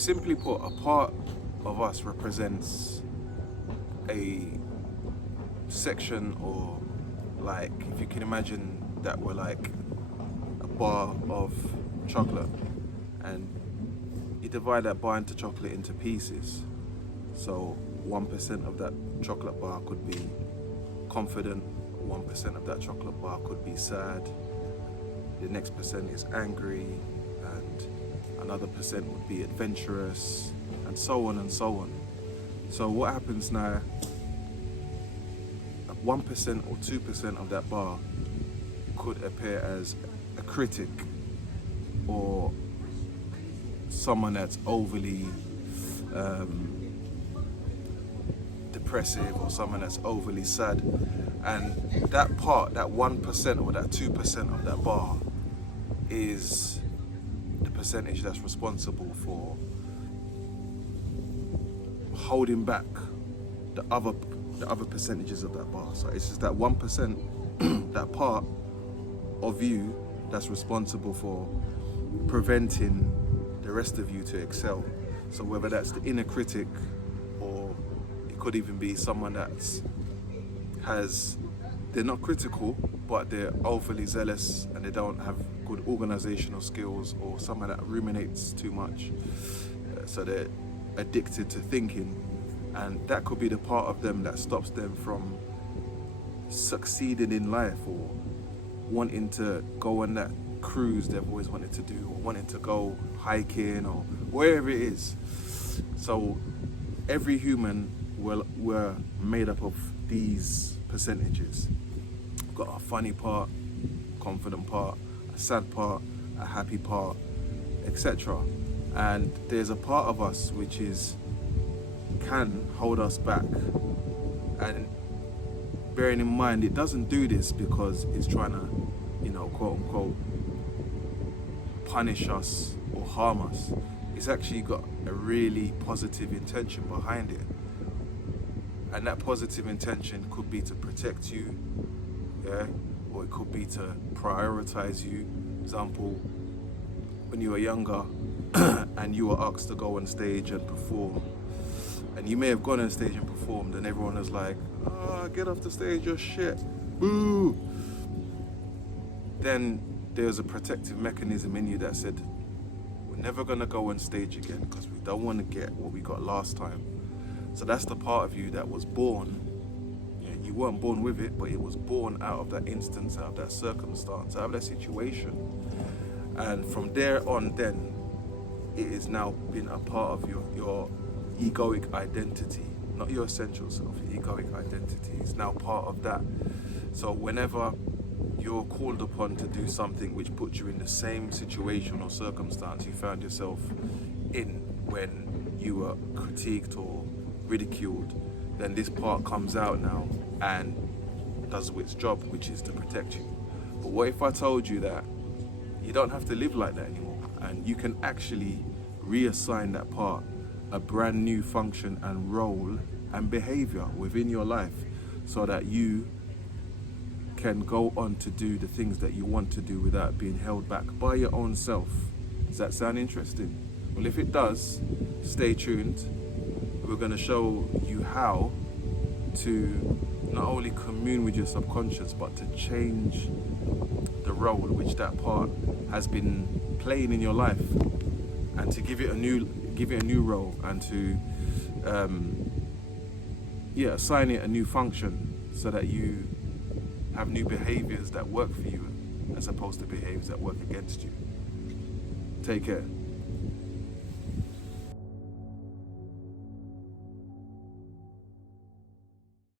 simply put, a part of us represents a section, or like, if you can imagine that we're like a bar of chocolate, and you divide that bar into chocolate into pieces. So 1% of that chocolate bar could be confident, 1% of that chocolate bar could be sad, the next percent is angry, and another percent would be adventurous, and so on and so on. So what happens now, 1% or 2% of that bar could appear as a critic, or someone that's overly depressive, or someone that's overly sad. And that part, that 1% or that 2% of that bar, is the percentage that's responsible for holding back the other percentages of that bar. So it's just that 1%, that part of you that's responsible for preventing the rest of you to excel. So whether that's the inner critic, or it could even be someone they're not critical, but they're overly zealous and they don't have good organizational skills, or someone that ruminates too much. So they're addicted to thinking, and that could be the part of them that stops them from succeeding in life, or wanting to go on that cruise they've always wanted to do, or wanting to go hiking, or wherever it is. So every human, we're made up of these percentages. We've got a funny part, confident part, a sad part, a happy part, etc. And there's a part of us which can hold us back. And bearing in mind, it doesn't do this because it's trying to, quote unquote, punish us or harm us. It's actually got a really positive intention behind it. And that positive intention could be to protect you, yeah, or it could be to prioritize you. Example, when you were younger and you were asked to go on stage and perform, and you may have gone on stage and performed, and everyone was like, get off the stage, you're shit, boo. Then there's a protective mechanism in you that said, we're never gonna go on stage again because we don't want to get what we got last time. So that's the part of you that was born. You weren't born with it, but it was born out of that instance, out of that circumstance, out of that situation. And from there on, then, it is now been a part of your egoic identity, not your essential self. Your egoic identity is now part of that. So whenever you're called upon to do something which puts you in the same situation or circumstance you found yourself in when you were critiqued or ridiculed, then this part comes out now and does its job, which is to protect you. But what if I told you that you don't have to live like that anymore, and you can actually reassign that part a brand new function and role and behavior within your life, so that you can go on to do the things that you want to do without being held back by your own self? Does that sound interesting? Well, if it does, stay tuned. We're going to show you how to not only commune with your subconscious, but to change the role which that part has been playing in your life, and to give it a new role, and to assign it a new function, so that you have new behaviors that work for you, as opposed to behaviors that work against you. Take care.